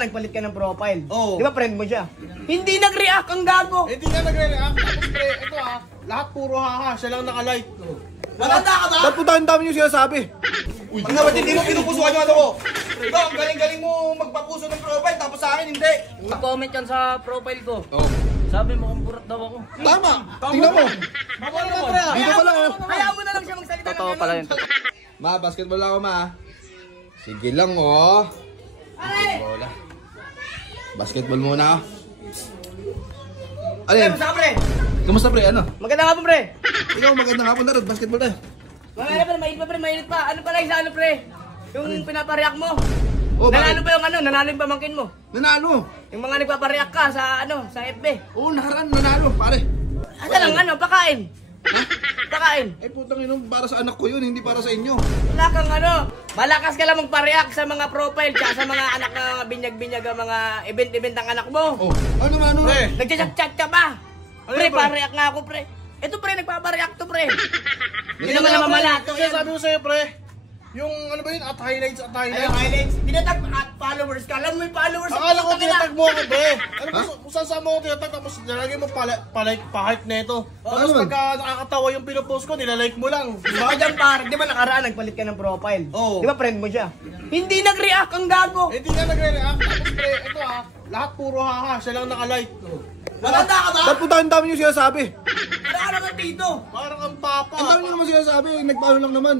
nakaraan, nagpalit ka ng profile. Oo. Di ba friend mo siya? Hindi nag-react ang gago. Hindi nga nagre-react. Tapos pre, ito lahat puro haha. Siya lang naka-like. Matanda ka ba? Ba't po tayo dami yung sinasabi? Uy, ang naman hindi mo pinupusuan yung ano ko. Ikaw, ang galing-galing mo magpapuso ng profile, tapos sa akin hindi. Mag-comment yan sa profile ko. Oo. Sabi mo kung burat daw ako. Tama! Tingnan mo! Dito pa lang oh. Hayaan mo na lang siya magsalita ng Totoo pala yun. Ma, basketball lang ako ma. Sige lang oh. Bola. Basketball muna ako. Alin? Kamusta ka, pre? Kamusta pre? Ano? Maganda nga po, pre. Ikaw magandang hapon na rin. Basketball tayo. Mamaya pre, mainit pa, pre, mainit pa. Ano pala yung sa ano, pre? Yung pinapareact mo. Oh, Nanalo bakit? pa yung ano, nanalo yung pamangkin mo. Nanalo! Yung mga nagpapareact ka sa ano, sa FB. Oo, nakaraan nanalo pare. Asa lang ano, pakain. Pakain. Ay putang ino, para sa anak ko yun, hindi para sa inyo. Wala kang ano, malakas ka lang magpareact sa mga profile tsaka sa mga anak na mga binyag-binyag ang mga event-event ng anak mo. Oh, ano naman ano? Pre. Nagchat-chat ka ba? Ano Pre, yun, pre? pareact nga ako, pre. Ito, pre, nagpapareact to, pre. Hindi Hindi naman nga, namamalato pre. yan. Sabi ko sa'yo, pre. Yung ano ba yun? At highlights. Ayun, highlights. Tinatag at followers ka. Alam mo yung followers. Akala ko putang ina. tinatag mo ako, pre. Ano ba? Kung saan mo ako tinatag, tapos nilagay mo pa-like, pa-heart na ito. Tapos naman? pagka nakakatawa yung pinupost ko, nilalike mo lang. Baka dyan, par. Di ba nakaraan, nagpalit ka ng profile? Oo. Di ba friend mo siya? Hindi nag-react ang gago. Hindi nga nagre-react. Tapos pre, ito lahat puro haha. Siya lang naka-like. Matanda ka ba? Ba't po tayo dami yung sinasabi? Wala ka naman dito. Parang ang papa. Ang dami nyo naman sinasabi, nagpaano lang naman.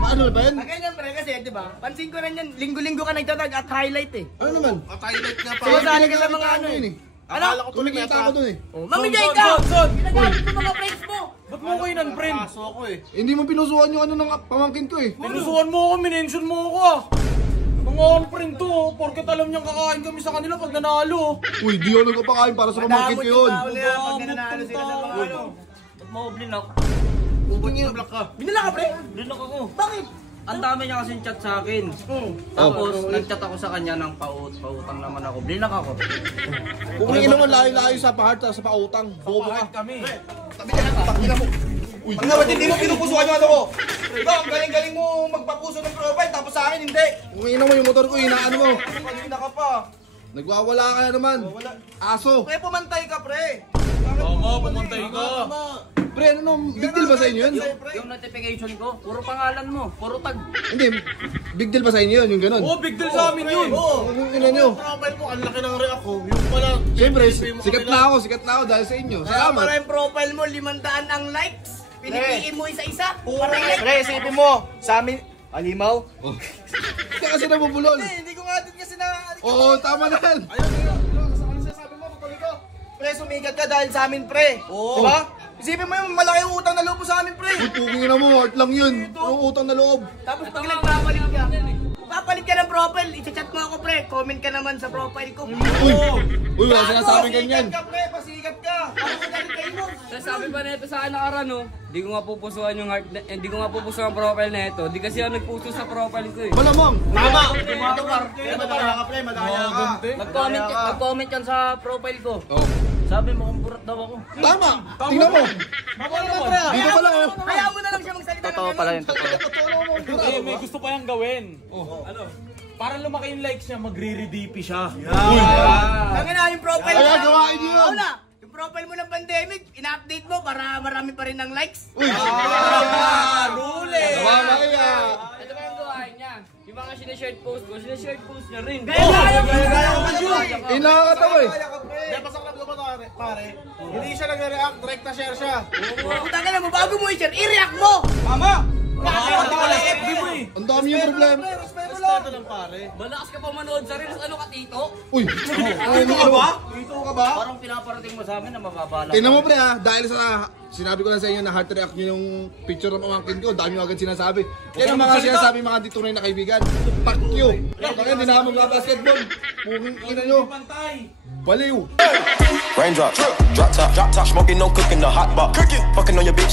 Ano ba yan? Ganyan, pre, kasi, di ba? Pansin ko rin yan, linggo-linggo ka nagtatag at highlight eh. Ano naman? At highlight nga pa. Sumasali ka sa mga ano yun eh. eh. Ano? Akala ko tuloy Kumikita ako dun eh. Mamigay ka! Ginagamit mo mga friends mo! Ba't mo kayo nan, friend? Kaso ako eh. Hindi mo pinusuan yung ano ng pamangkin ko eh. Pinusuan mo ako, minention mo ako ah. Mga on-friend to, porket alam niyang kakain kami sa kanila pag nanalo. Uy, di ako nagpapakain para sa pamangkin ko yun. Madamot yung tao na yan pag nananalo sila sa mga ano. Ba't mo blinak? Bubot block ka. Binila ka, pre? Blinak ako. Bakit? Ang dami niya kasing chat sa akin. Tapos, nag-chat ako sa kanya ng pautang naman ako. Blinak ako. Kung hindi naman layo-layo sa pahart, sa pautang. Bobo ka. Kami. Tabi ka lang, pakila mo. Uy, ang naman hindi mo pinupusuan yung ano ko. Ikaw, ang galing-galing mo magpapuso ng profile, tapos sa akin hindi. Kung ina mo yung motor ko, inaano mo. Kanina ka pa. Nagwawala ka na naman. Aso. Pre, pumantay ka, pre. Oo, pumantay ka. Pre, ano nung big deal ba sa inyo yun? Yung notification ko, puro pangalan mo, puro tag. Hindi, big deal ba sa inyo yun, yung ganun? Oo, big deal sa amin yun. Oo. Kung ina nyo. Profile mo, ang laki ng react ko. Yung pala. Siyempre, sikat na ako dahil sa inyo. Kaya Salamat. para yung profile mo, 500 ang likes. Pinipiin mo isa-isa. Pre, isipin mo, sa amin, alimaw. Kaya kasi nabubulol. Hindi ko nga din kasi na... Oo, tama na yan. Ayun, ano sabi mo, tutuloy ko? Pre, sumikat ka dahil sa amin, pre. Oo. Diba? Isipin mo yung malaki yung utang na loob mo sa amin, pre. Uy, pugin na mo, heart lang yun. Yung utang na loob. Tapos pag nagpapalit ka, papalit ka ng profile, i-chat mo ako, pre. Comment ka naman sa profile ko. Uy, wala sinasabing ganyan. Pasikat ka, pre, pasikat ka. Ano ko galing kayo mo? Sabi pa nito sa akin nakaraan, no? Di ko nga pupusuan yung heart, hindi ko nga pupusuan ang profile na ito. Di kasi ako nagpuso sa profile ko eh. Malamang. Tama. Madaya ka, pre, madaya ka. Nag-comment yan sa profile ko. Oh. Sabi mo kung burat daw ako. Tama. Tingnan mo. Dito pa lang oh. Hayaan mo na lang siya magsalita ng Totoo pala yun, totoo. Eh, may gusto pa yung gawin. Ano? Para lumaki yung likes niya, magre-RDP siya. Tangin na yung profile mo. Kaya gawain niyo yun. Wala. Yung profile mo ng pandemic, ina-update mo para marami pa rin ng likes. Uy. Rule! Tama kaya. Ito ba yung gawain niya? Yung mga sinishare post ko, sinishare post niya rin. Kaya Eh, nakakatawa eh. Hindi, pasaklap ko pa pare. Hindi siya nagre-react, direct na share siya. Puta ka na mo, bago mo i-share, i-react mo! Tama! Nakakita ka lang FB mo eh. Ang dami yung problema. Respeto lang, pare. Malakas ka pa manood sa reels, ano ka tito? Uy. Dito ka ba? Dito ka ba? Parang pinaparating mo sa amin na mababala. Tingnan mo pre ha, dahil sa sinabi ko lang sa inyo na heart react nyo yung picture ng pamangkin ko, dami nyo agad sinasabi. Yan ang mga sinasabi mga di tunay na kaibigan. Fuck you. Kaya hindi na ako magbabasketball. Puging ina nyo. Pantay. Baliw. Raindrop, drop top, smoking, no cooking, the hot pot. Cooking, fucking on your bitch.